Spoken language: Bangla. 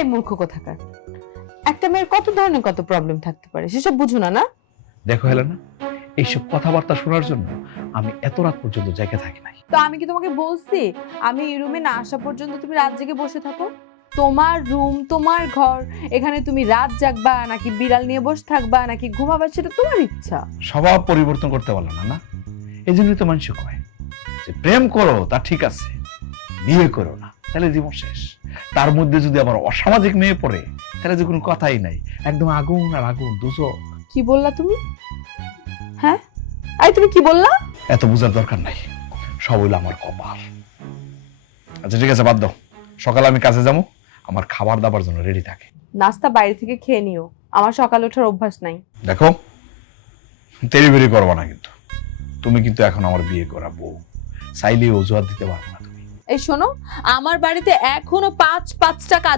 এই মূর্খ কোথাকার, একটা মেয়ের কত ধরনের কত প্রবলেম থাকতে পারে সেসব বুঝো না? না দেখো হেলেনা, এইসব কথাবার্তা শোনার জন্য আমি এত রাত পর্যন্ত জেগে থাকি নাই। তো আমি কি তোমাকে বলছি আমি এই রুমে না আসা পর্যন্ত তুমি রাত জেগে বসে থাকো? তোমার রুম, তোমার ঘর, এখানে তুমি রাত জাগবা নাকি বিড়াল নিয়ে বসে থাকবা নাকি ঘুমাবা সেটা তোমার ইচ্ছা। স্বভাব পরিবর্তন করতে পারলো না, না? এই জন্যই তো মানুষ কয় যে প্রেম করো তা ঠিক আছে, বিয়ে করো না তাহলে জীবন শেষ। তার মধ্যে যদি আবার অসামাজিক মেয়ে পড়ে তাহলে যে কোনো কথাই নাই, একদম আগুন আর আগুন, দুজক। কি বললা তুমি? হ্যাঁ, আই তুমি কি বললা? এত বোঝার দরকার নাই, সব হইলো আমার কপাল। আচ্ছা ঠিক আছে, বাদ দাও, সকালে আমি কাজে যাবো, আমার খাবার দাবার জন্য রেডি থাকে। নাস্তা বাইরে থেকে খেয়ে নিও, আমার সকালে ওঠার অভ্যাস নাই। দেখো, তেরি বেরি করবো না কিন্তু, তুমি কিন্তু এখন আমার বিয়ে করা বউ, চাইলে অজুহাত দিতে পারবো না তুমি। এই শোনো, আমার বাড়িতে এখনো 5-5টা কাজ